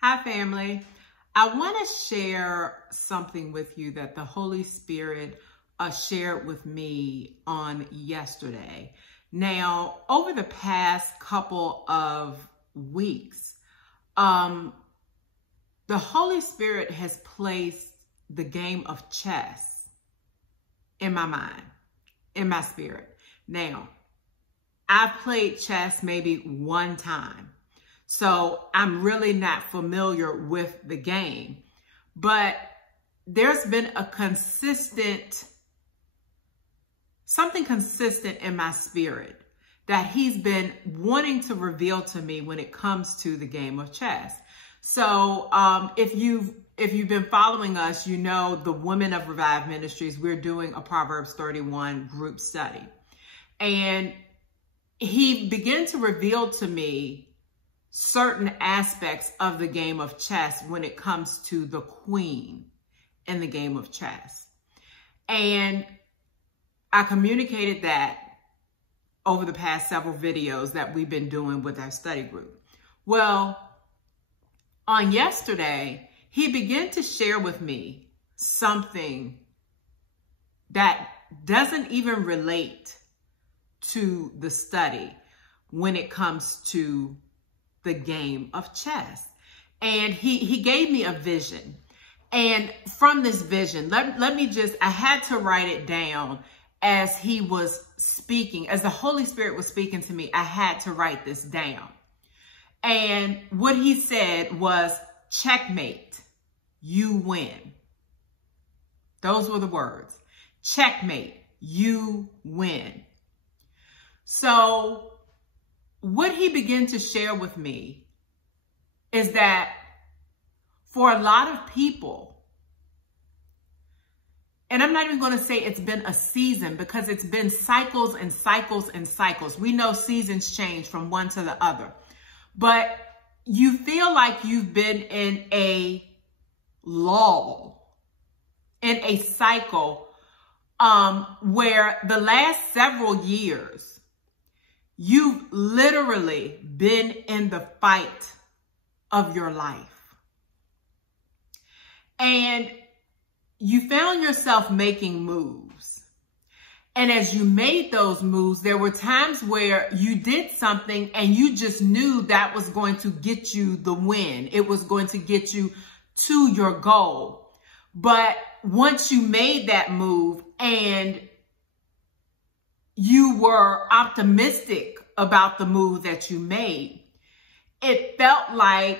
Hi, family. I want to share something with you that the Holy Spirit shared with me on yesterday. Now, over the past couple of weeks, the Holy Spirit has placed the game of chess in my mind, in my spirit. Now, I've played chess maybe one time. So I'm really not familiar with the game, but there's been something consistent in my spirit that he's been wanting to reveal to me when it comes to the game of chess. So if you've been following us, you know the Women of Revive Ministries, we're doing a Proverbs 31 group study. And he began to reveal to me certain aspects of the game of chess when it comes to the queen in the game of chess. And I communicated that over the past several videos that we've been doing with our study group. Well, on yesterday, he began to share with me something that doesn't even relate to the study when it comes to the game of chess. And he gave me a vision. And from this vision, let me I had to write it down as he was speaking, as the Holy Spirit was speaking to me. I had to write this down. And what he said was, checkmate, you win. Those were the words. Checkmate, you win. So what he began to share with me is that for a lot of people, and I'm not even going to say it's been a season because it's been cycles and cycles and cycles. We know seasons change from one to the other, but you feel like you've been in a lull, in a cycle where the last several years, you've literally been in the fight of your life. And you found yourself making moves. And as you made those moves, there were times where you did something and you just knew that was going to get you the win. It was going to get you to your goal. But once you made that move and you were optimistic about the move that you made, it felt like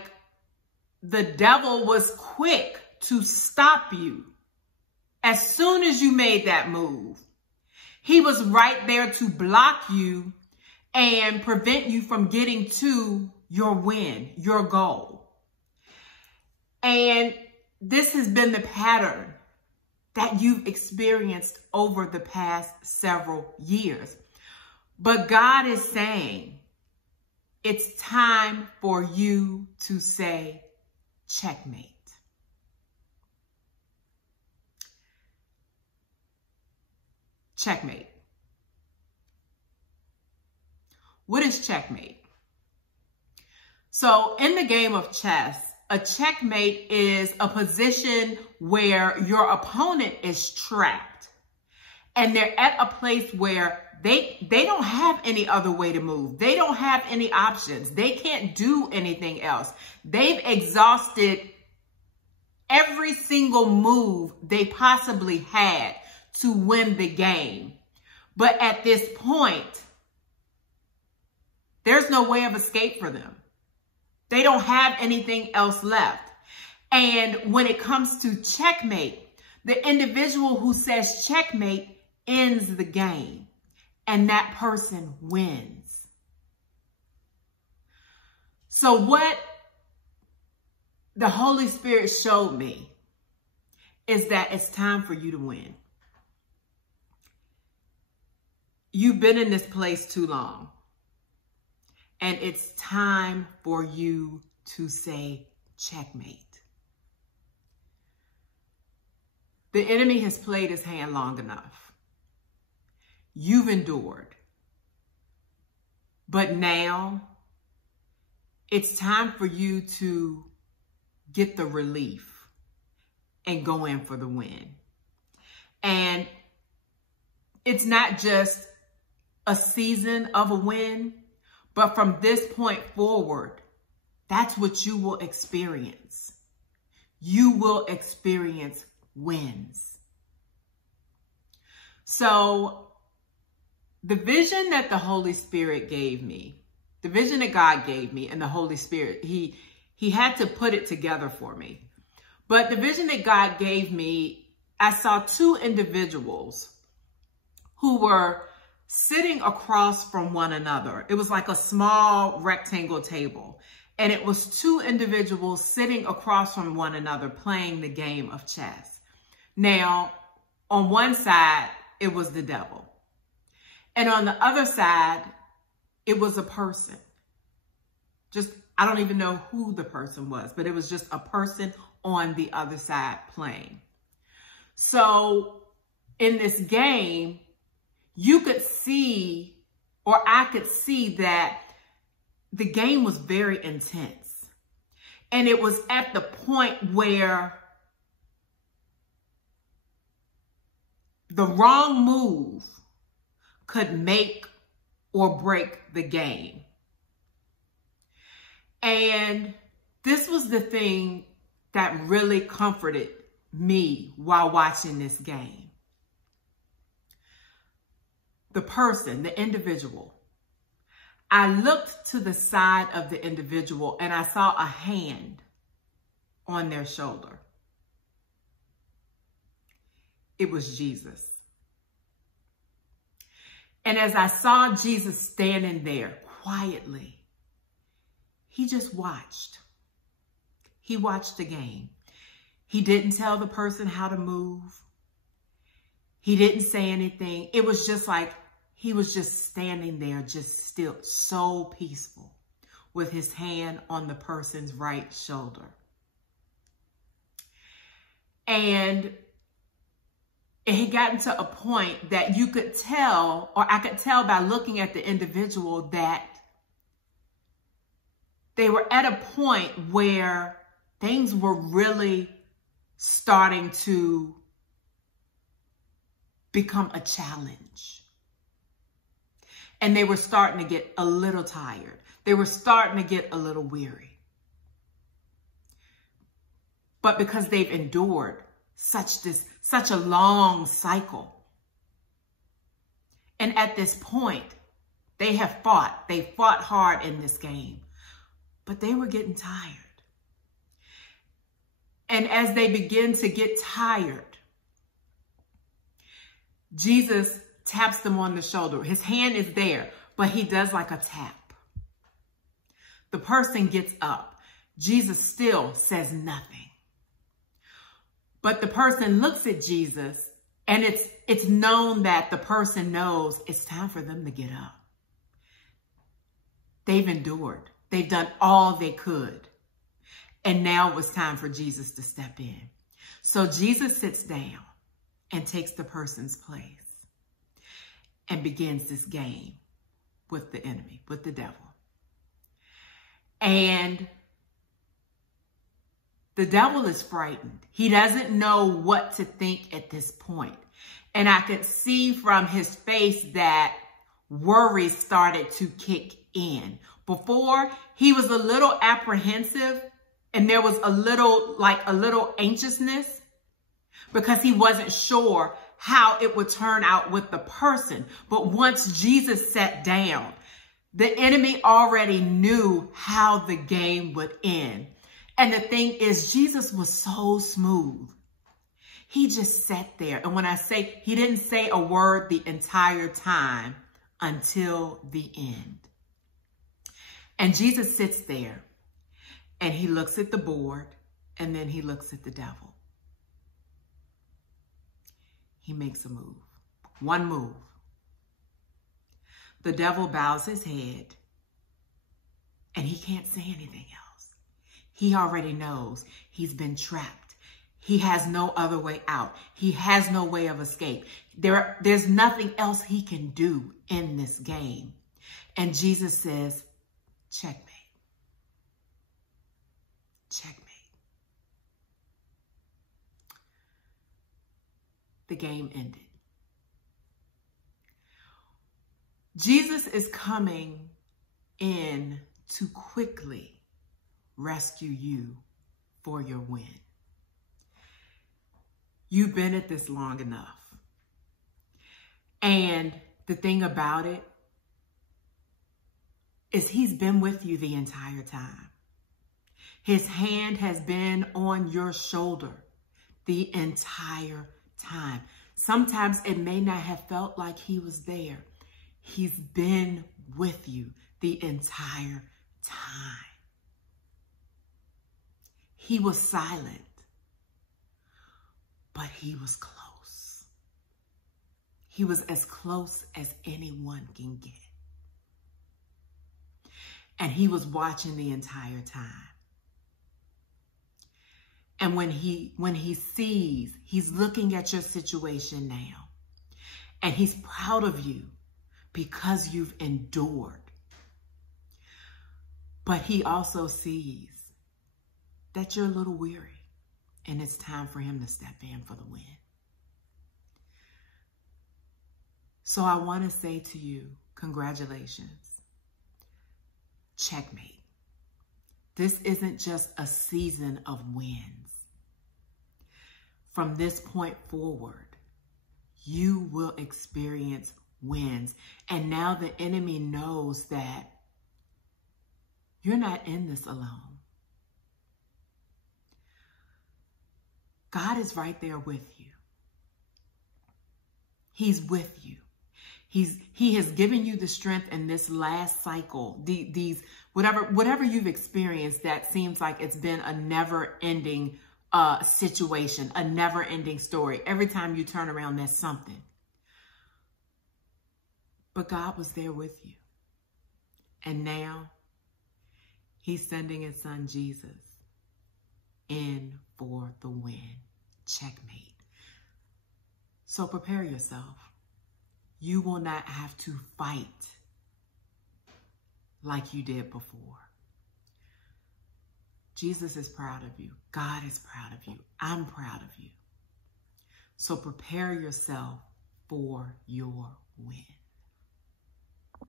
the devil was quick to stop you. As soon as you made that move, he was right there to block you and prevent you from getting to your win, your goal. And this has been the pattern that you've experienced over the past several years. But God is saying, it's time for you to say, checkmate. Checkmate. What is checkmate? So in the game of chess, a checkmate is a position where your opponent is trapped and they're at a place where they don't have any other way to move. They don't have any options. They can't do anything else. They've exhausted every single move they possibly had to win the game. But at this point, there's no way of escape for them. They don't have anything else left. And when it comes to checkmate, the individual who says checkmate ends the game and that person wins. So what the Holy Spirit showed me is that it's time for you to win. You've been in this place too long. And it's time for you to say checkmate. The enemy has played his hand long enough. You've endured. But now it's time for you to get the relief and go in for the win. And it's not just a season of a win, but from this point forward, that's what you will experience. You will experience wins. So the vision that the Holy Spirit gave me, the vision that God gave me and the Holy Spirit, he had to put it together for me. But the vision that God gave me, I saw two individuals who were sitting across from one another. It was like a small rectangle table. And it was two individuals sitting across from one another playing the game of chess. Now, on one side, it was the devil. And on the other side, it was a person. I don't even know who the person was, but it was just a person on the other side playing. So in this game, you could see, or I could see that the game was very intense. And it was at the point where the wrong move could make or break the game. And this was the thing that really comforted me while watching this game. The person, the individual, I looked to the side of the individual and I saw a hand on their shoulder. It was Jesus. And as I saw Jesus standing there quietly, he just watched. He watched the game. He didn't tell the person how to move. He didn't say anything. It was just like he was just standing there, just still, so peaceful, with his hand on the person's right shoulder. And it had gotten to a point that you could tell, or I could tell by looking at the individual, that they were at a point where things were really starting to become a challenge. And they were starting to get a little tired. They were starting to get a little weary. But because they've endured such a long cycle, and at this point, they fought hard in this game, but they were getting tired. And as they begin to get tired, Jesus taps them on the shoulder. His hand is there, but he does like a tap. The person gets up. Jesus still says nothing. But the person looks at Jesus, and it's known that the person knows it's time for them to get up. They've endured. They've done all they could. And now it was time for Jesus to step in. So Jesus sits down and takes the person's place and begins this game with the enemy, with the devil. And the devil is frightened. He doesn't know what to think at this point. And I could see from his face that worry started to kick in. Before, he was a little apprehensive, and there was a little anxiousness because he wasn't sure how it would turn out with the person. But once Jesus sat down, the enemy already knew how the game would end. And the thing is, Jesus was so smooth. He just sat there. And when I say, he didn't say a word the entire time until the end. And Jesus sits there and he looks at the board, and then he looks at the devil. He makes a move, one move. The devil bows his head and he can't say anything else. He already knows he's been trapped. He has no other way out. He has no way of escape. There's nothing else he can do in this game. And Jesus says, checkmate. Checkmate. the game ended. Jesus is coming in to quickly rescue you for your win. You've been at this long enough. And the thing about it is he's been with you the entire time. His hand has been on your shoulder the entire time. Sometimes it may not have felt like he was there. He's been with you the entire time. He was silent, but he was close. He was as close as anyone can get. And he was watching the entire time. And when he sees, he's looking at your situation now, and he's proud of you because you've endured. But he also sees that you're a little weary, and it's time for him to step in for the win. So I want to say to you, congratulations. Checkmate. This isn't just a season of wins. From this point forward, you will experience wins. And now the enemy knows that you're not in this alone. God is right there with you. He's with you. He has given you the strength in this last cycle, these whatever you've experienced that seems like it's been a never-ending situation, a never-ending story. Every time you turn around, there's something. But God was there with you. And now he's sending his son Jesus in for the win. Checkmate. So prepare yourself. You will not have to fight like you did before. Jesus is proud of you. God is proud of you. I'm proud of you. So prepare yourself for your win.